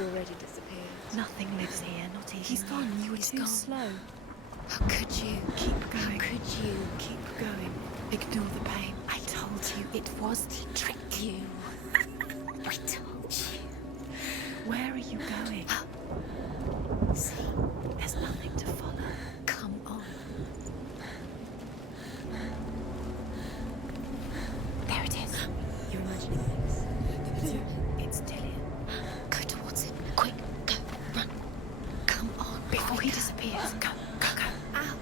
already disappeared. Nothing lives here, not even He's gone. You were He's too gone. slow. How could you? Keep going. How could you? Keep going. Ignore the pain. I told you it was to trick you. I told you. Where are you going? See, there's nothing to follow. Come on. There it is. You're imagining things. It's Dillian. Go towards him. Quick, go, run. Come on, before he disappears. Go, go, go. Ow.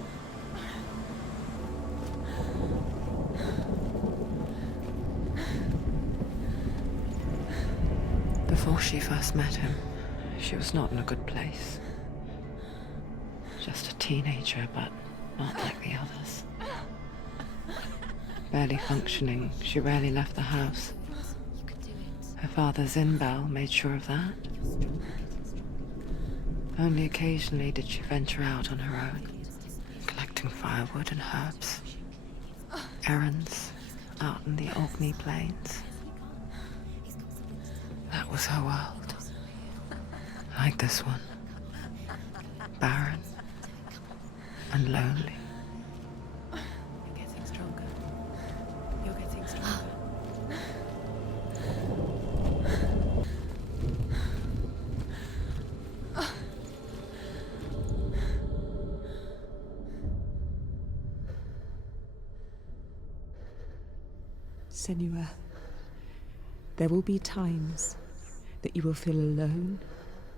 Before she first met him, she was not in a good place. Just a teenager, but not like the others. Barely functioning, she rarely left the house. You can do it. Her father Zinbal made sure of that. Only occasionally did she venture out on her own, collecting firewood and herbs. Errands out in the Orkney Plains. That was her world. Like this one. Barren and lonely. You're getting stronger. You're getting stronger. Senua, there will be times that you will feel alone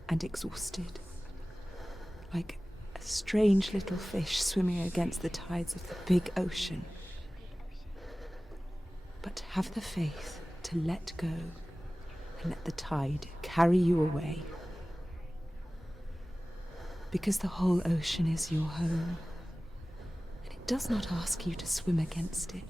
and exhausted, like a strange little fish swimming against the tides of the big ocean. But have the faith to let go and let the tide carry you away. Because the whole ocean is your home, and it does not ask you to swim against it.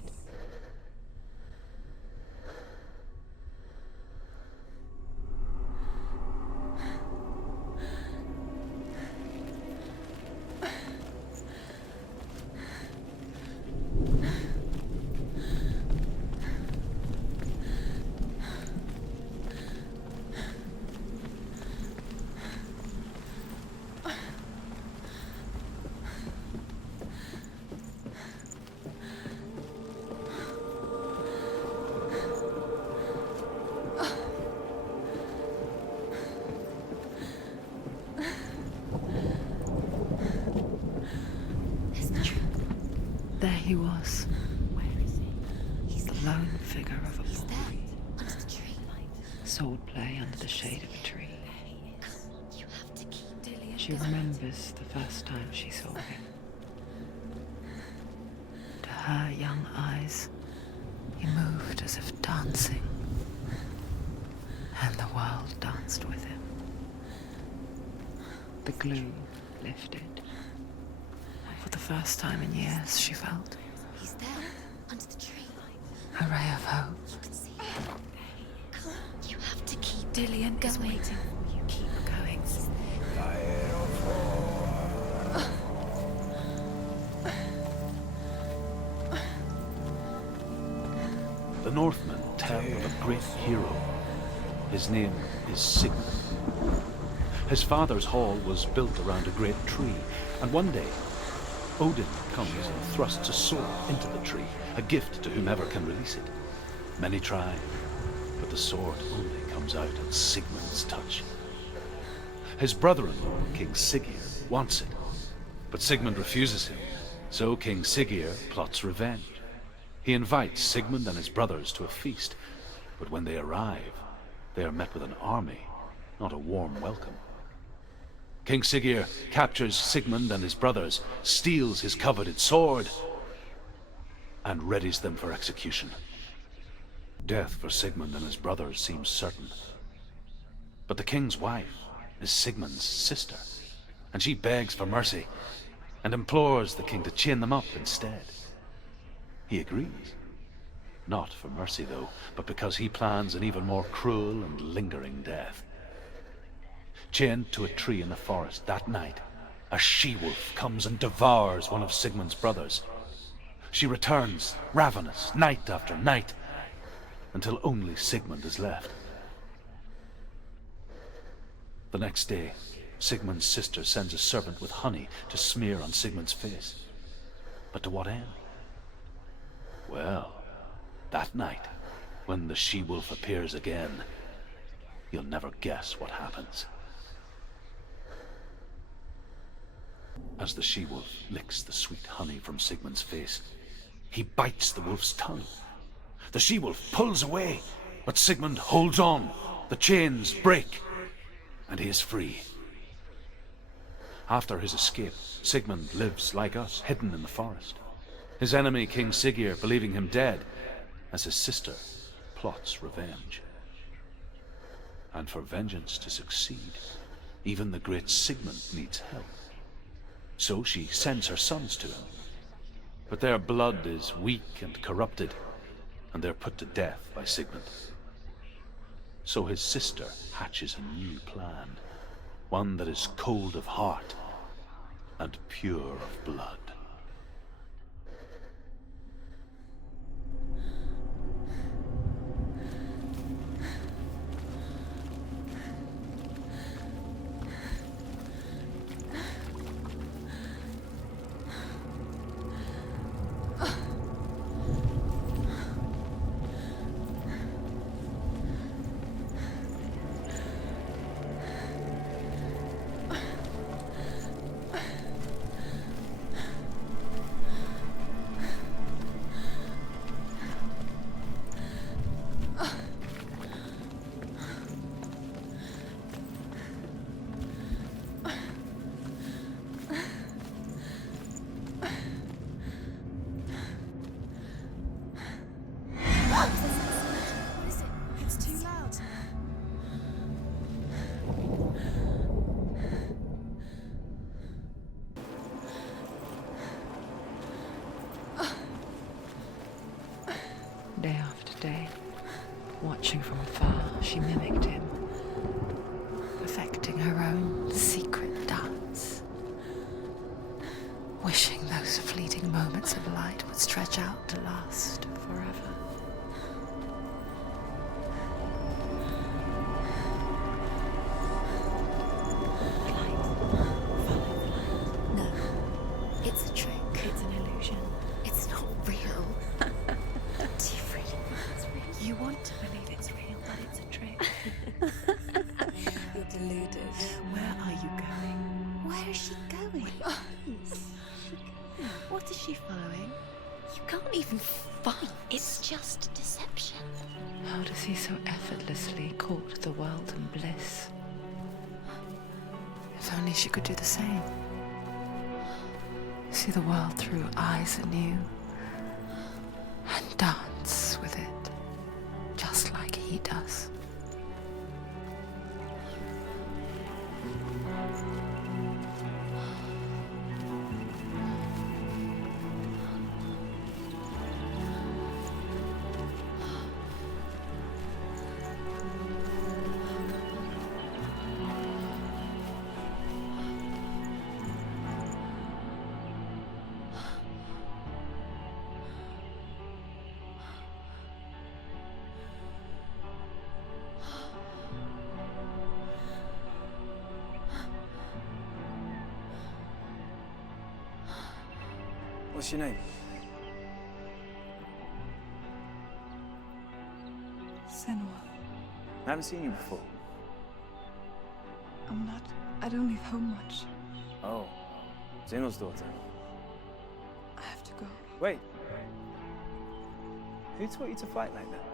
There he was, Where is he? He's the there. lone figure of a He's boy. there. Under the tree. Swordplay under the shade of a tree. Come on, you have to keep Dillian. She remembers the first time she saw him. To her young eyes, he moved as if dancing, and the world danced with him. The gloom lifted. For the first time in years, she felt He's there. Under the tree. a ray of hope. You can see him. Come on, you have to keep Dillian is going. waiting for you. Keep going. The Northmen tell of a great hero. His name is Sigmund. His father's hall was built around a great tree, and one day, Odin comes and thrusts a sword into the tree, a gift to whomever can release it. Many try, but the sword only comes out at Sigmund's touch. His brother-in-law, King Siggeir, wants it, but Sigmund refuses him, so King Siggeir plots revenge. He invites Sigmund and his brothers to a feast, but when they arrive, they are met with an army, not a warm welcome. King Siggeir captures Sigmund and his brothers, steals his coveted sword, and readies them for execution. Death for Sigmund and his brothers seems certain. But the king's wife is Sigmund's sister, and she begs for mercy and implores the king to chain them up instead. He agrees. Not for mercy, though, but because he plans an even more cruel and lingering death. Chained to a tree in the forest that night, a she-wolf comes and devours one of Sigmund's brothers. She returns, ravenous, night after night, until only Sigmund is left. The next day, Sigmund's sister sends a servant with honey to smear on Sigmund's face. But to what end? Well, that night, when the she-wolf appears again, you'll never guess what happens. As the she-wolf licks the sweet honey from Sigmund's face, he bites the wolf's tongue. The she-wolf pulls away, but Sigmund holds on. The chains break, and he is free. After his escape, Sigmund lives like us, hidden in the forest. His enemy, King Siggeir, believing him dead, as his sister plots revenge. And for vengeance to succeed, even the great Sigmund needs help. So she sends her sons to him. But their blood is weak and corrupted, and they're put to death by Sigmund. So his sister hatches a new plan, one that is cold of heart and pure of blood. Day after day, watching from afar, she mimicked him, perfecting her own secret dance, wishing those fleeting moments of light would stretch out to last forever. No, it's a trick. It's an illusion. It's not real. Do you really think it's real? You want to believe it's real, but it's a trick. You're deluded. Where are you going? Where is she going? What is she following? You can't even fight. It's just deception. How does he so effortlessly court the world and bliss? If only she could do the same. See the world through eyes anew and dance with it, just like he does. What's your name? Senua. I haven't seen you before. I don't leave home much. Oh, Zeno's daughter. I have to go. Wait. Who taught you to fight like that?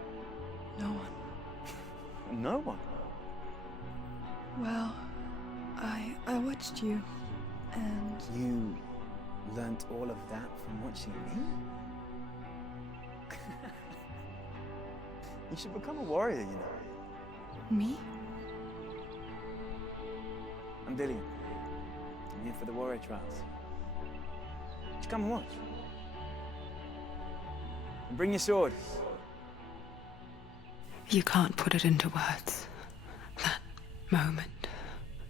No one. No one. Well, I watched you, and You learnt all of that from watching me? You should become a warrior, you know. me? I'm Dillian. I'm here for the warrior trials. Just come and watch. And bring your sword. You can't put it into words. That moment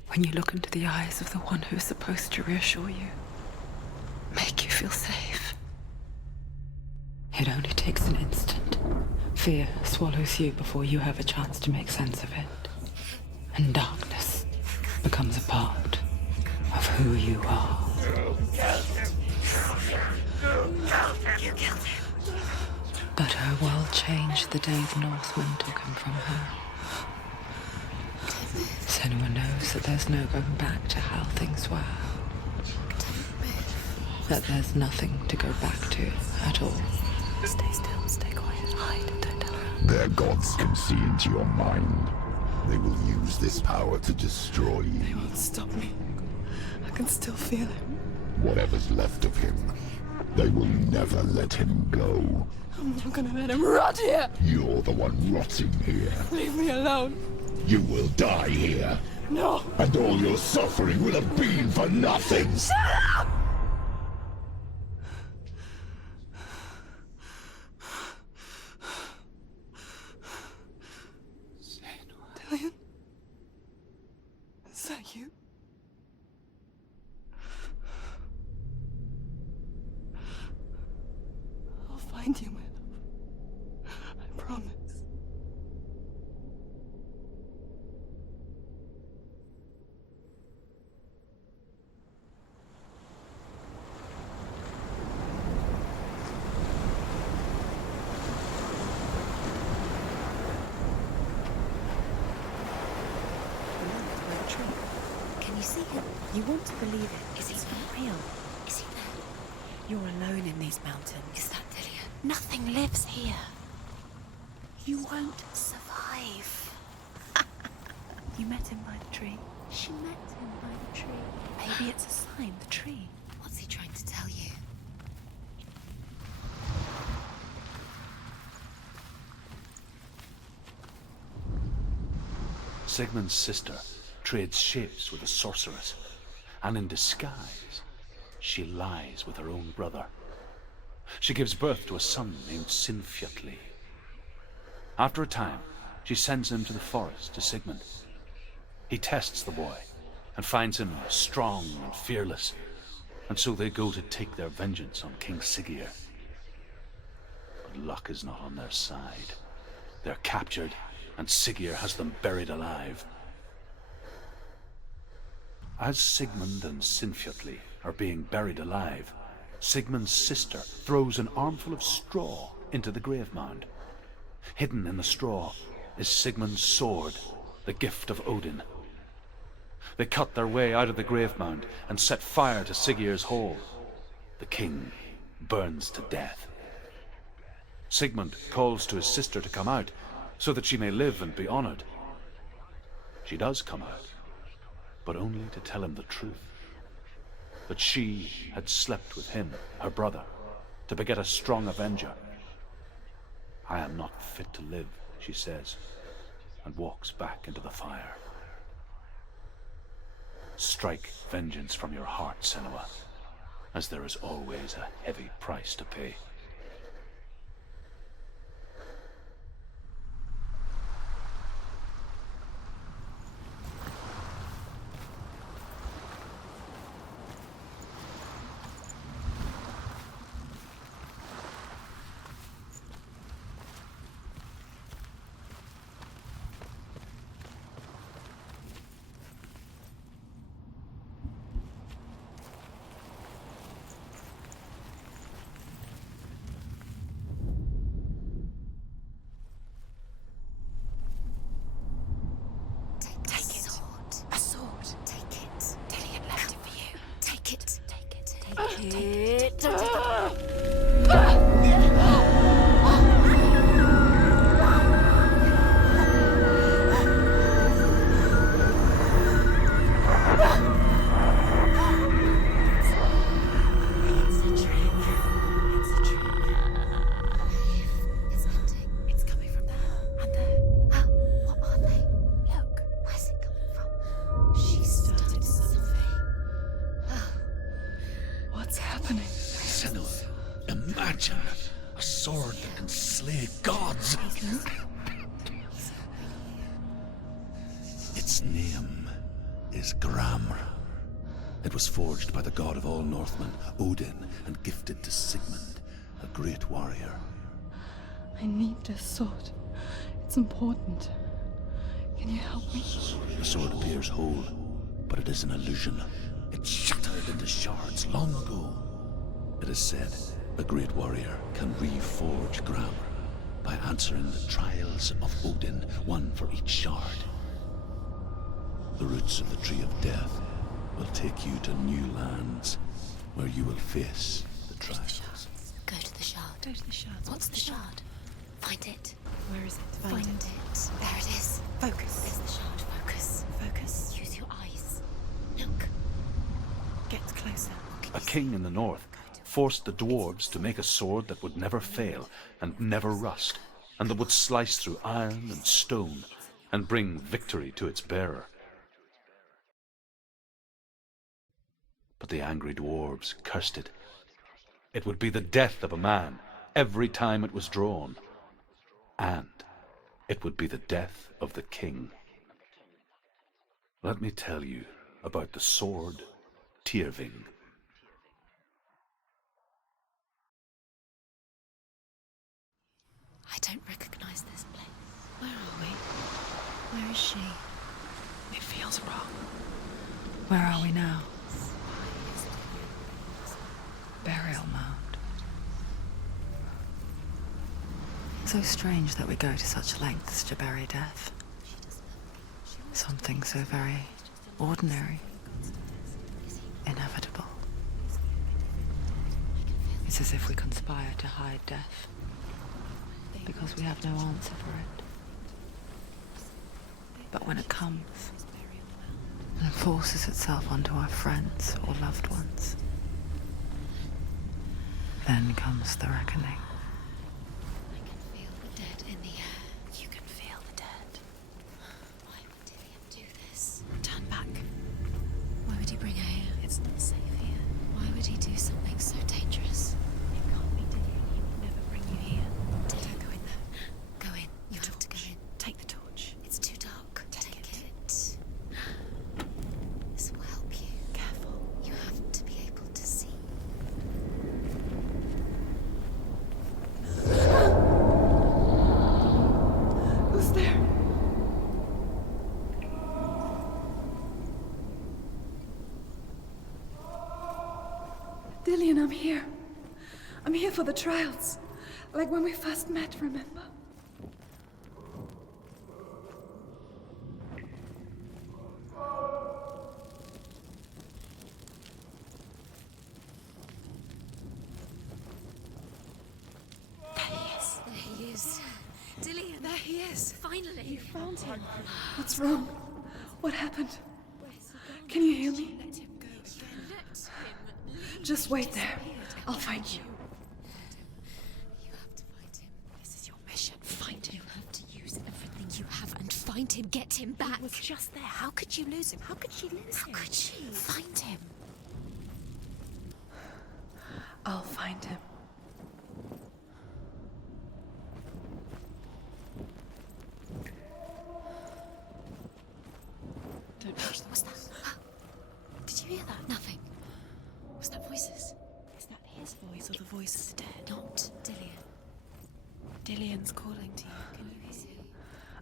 when you look into the eyes of the one who's supposed to reassure you, make you feel safe. It only takes an instant. Fear swallows you before you have a chance to make sense of it. And darkness who you are. You killed him. But her world changed the day the Northmen took him from her. Senua knows that there's no going back to how things were. That there's nothing to go back to at all. Stay still, stay quiet, hide, don't tell her. Their gods can see into your mind. They will use this power to destroy They you. won't stop me. I can still feel him. Whatever's left of him, they will never let him go. I'm not gonna let him rot here. You're the one rotting here. Leave me alone. You will die here. No. And all your suffering will have been for nothing. Shut up! Dillian? Is that you? I'll find you, my love. I promise. Can you see him? You want to believe it. Is he It's there? real. Is he there? You're alone in these mountains. Is that Dillian? Nothing lives here. You won't survive. You met him by the tree. She met him by the tree. Maybe it's a sign, the tree. What's he trying to tell you? Sigmund's sister trades shapes with a sorceress, and in disguise, she lies with her own brother. She gives birth to a son named Sinfjotli. After a time, she sends him to the forest to Sigmund. He tests the boy and finds him strong and fearless, and so they go to take their vengeance on King Siggeir. But luck is not on their side. They're captured, and Siggeir has them buried alive. As Sigmund and Sinfjotli are being buried alive, Sigmund's sister throws an armful of straw into the grave mound. Hidden in the straw is Sigmund's sword, the gift of Odin. They cut their way out of the grave mound and set fire to Siggeir's hall. The king burns to death. Sigmund calls to his sister to come out so that she may live and be honored. She does come out, but only to tell him the truth. That she had slept with him, her brother, to beget a strong avenger. I am not fit to live, she says, and walks back into the fire. Strike vengeance from your heart, Senua, as there is always a heavy price to pay. Imagine a sword that can slay gods. Its name is Gramr. It was forged by the god of all Northmen, Odin, and gifted to Sigmund, a great warrior. I need this sword. It's important. Can you help me? The sword appears whole, but it is an illusion. It shattered into shards long ago. It is said a great warrior can reforge grammar by answering the trials of Odin, one for each shard. The roots of the Tree of Death will take you to new lands where you will face the trials. Go to the shard. Go to the shards. What's the shard? Find it. Where is it? Find it. There it is. Focus. There's the shard. Focus. Focus. Use your eyes. Look. Get closer. A king in the north forced the dwarves to make a sword that would never fail and never rust, and that would slice through iron and stone and bring victory to its bearer. But the angry dwarves cursed it. It would be the death of a man every time it was drawn, and it would be the death of the king. Let me tell you about the sword Tyrving. I don't recognize this place. Where are we? Where is she? It feels wrong. Where are we now? Burial mound. So strange that we go to such lengths to bury death. Something so very ordinary, inevitable. It's as if we conspire to hide death, because we have no answer for it. But when it comes and forces itself onto our friends or loved ones, then comes the reckoning. I can feel the dead in the air. You can feel the dead. Why would Dillian do this? Turn back. Why would he bring her here? It's not safe here. Why would he do something so dangerous? It can't be Dillian. He would never bring you here. Dillian, Don't go in there. go in. You have to go in. Take the torch. It's too dark. Take it. it. This will help you. Careful. You have to be able to see. Who's there? Dillian, I'm here. I'm here for the trials. Like when we first met, remember? There he is. Dillian, there he is. Finally. You found him. What's wrong? What happened? Can you hear me? Let him go. Let him. Just wait there. I'll find you. You have to find him. This is your mission. Find him. You have to use everything you have and find him. Get him back. He was just there. How could you lose him? How could she lose him? How could she? Find him. I'll find him. Don't touch them. What's that? Did you hear that? Nothing. Was that voices? Is that his voice or the voice of the dead? Not Dillian. Dillian's calling to you. Can you hear him?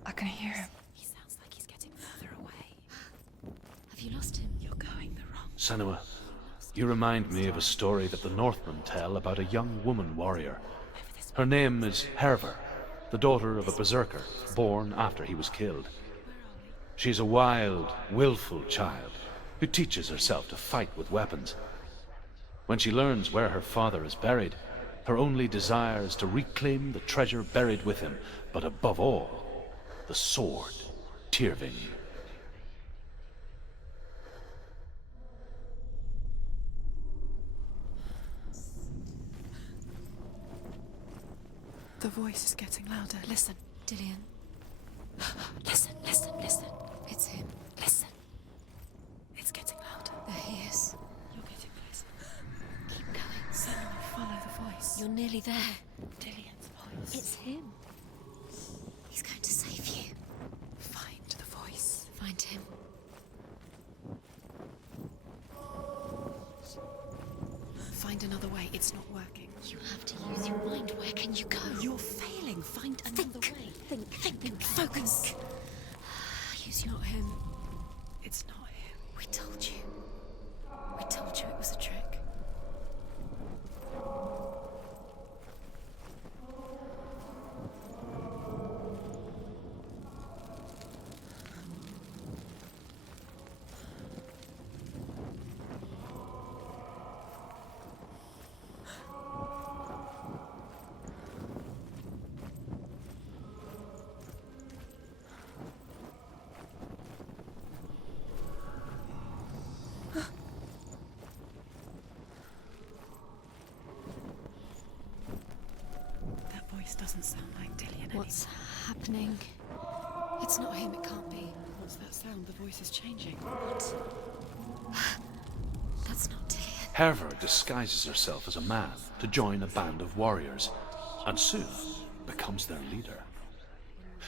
I can hear him. He sounds like he's getting further away. Have you lost him? You're going the wrong. Senua, you remind me of a story that the Northmen tell about a young woman warrior. Her name is Herver, the daughter of a berserker, born after he was killed. She's a wild, willful child who teaches herself to fight with weapons. When she learns where her father is buried, her only desire is to reclaim the treasure buried with him, but above all, the sword, Tyrving. The voice is getting louder. Listen. Dillian. Listen, listen, listen. It's him. Listen. It's getting louder. There he is. You're getting closer. Keep going. Senua, follow the voice. You're nearly there. Dillian's voice. It's him. He's going to save you. Find the voice. Find him. Find another way. It's not working. You have to use your mind. Where can you go? You're failing. Find another way. Think. Focus. Use your him. It's not him. We told you. I told you it was a trick. That voice doesn't sound like Dillian What's anymore. happening? It's not him, it can't be. What's that sound? The voice is changing. What? That's not Dillian. Herver disguises herself as a man to join a band of warriors, and soon becomes their leader.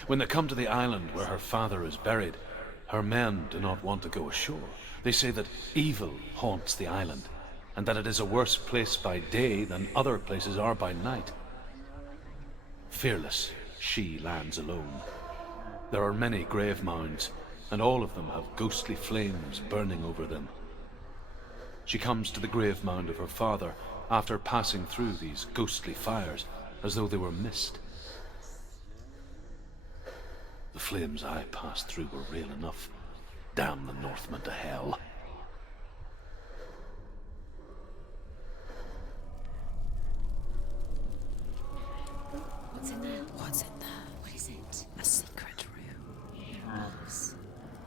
When they come to the island where her father is buried, her men do not want to go ashore. They say that evil haunts the island, and that it is a worse place by day than other places are by night. Fearless, she lands alone. There are many grave mounds, and all of them have ghostly flames burning over them. She comes to the grave mound of her father after passing through these ghostly fires as though they were mist. The flames I passed through were real enough. Damn the Northmen to hell. What's in there? What's in there? What is it? A secret room. Rose.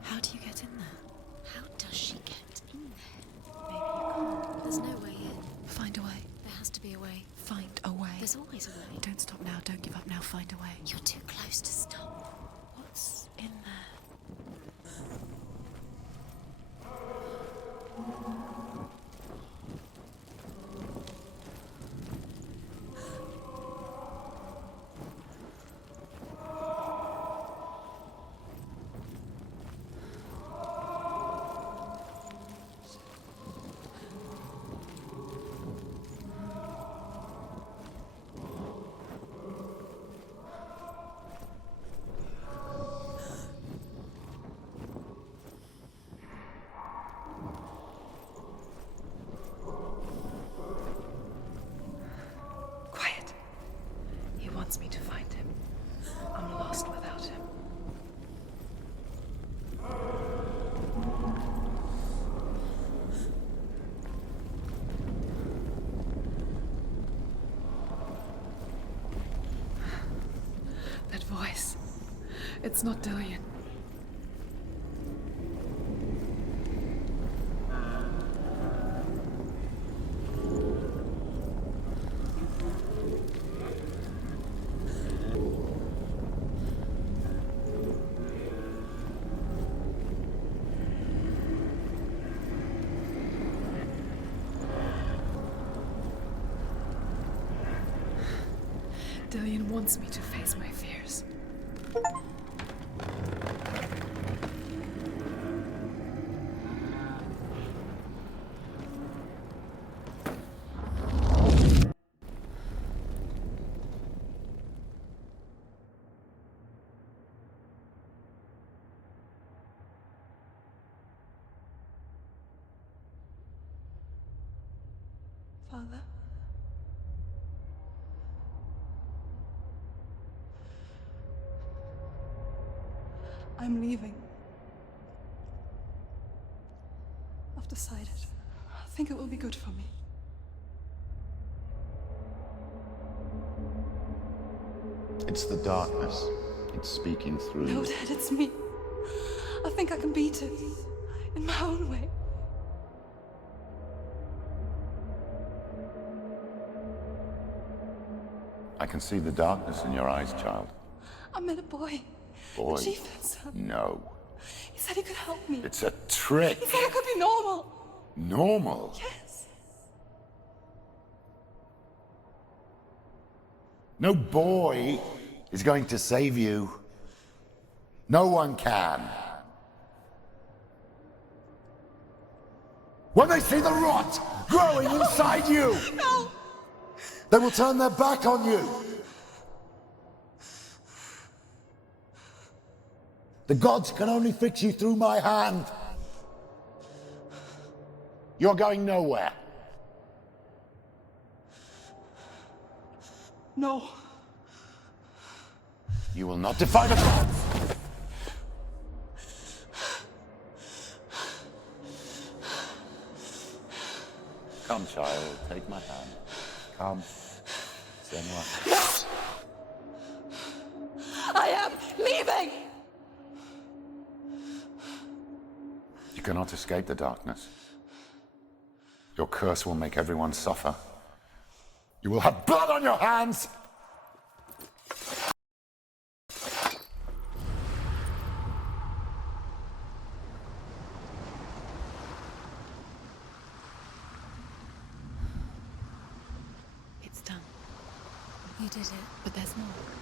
How do you get in there? How does she get in there? Maybe you can't. There's no way in. Find a way. There has to be a way. Find a way. There's always a way. Don't stop now. Don't give up now. Find a way. You're too close to stop. What's in there? Quiet. He wants me to find him. I'm lost without him. That voice. It's not Dillian. Dillian wants me to face my fears. Father? I'm leaving. I've decided. I think it will be good for me. It's the darkness. It's speaking through No, you. Dad, it's me. I think I can beat it. In my own way. I can see the darkness in your eyes, child. I met a boy. Boy. The chieftain's son. No. He said he could help me. It's a trick. He said I could be normal. Normal. Yes. No boy is going to save you. No one can. When they see the rot growing inside you, No! they will turn their back on you. The gods can only fix you through my hand. You're going nowhere. No. You will not defy the gods! Come, child, take my hand. Come, Senua. No! I am leaving! You cannot escape the darkness. Your curse will make everyone suffer. You will have blood on your hands! It's done. You did it. But there's more.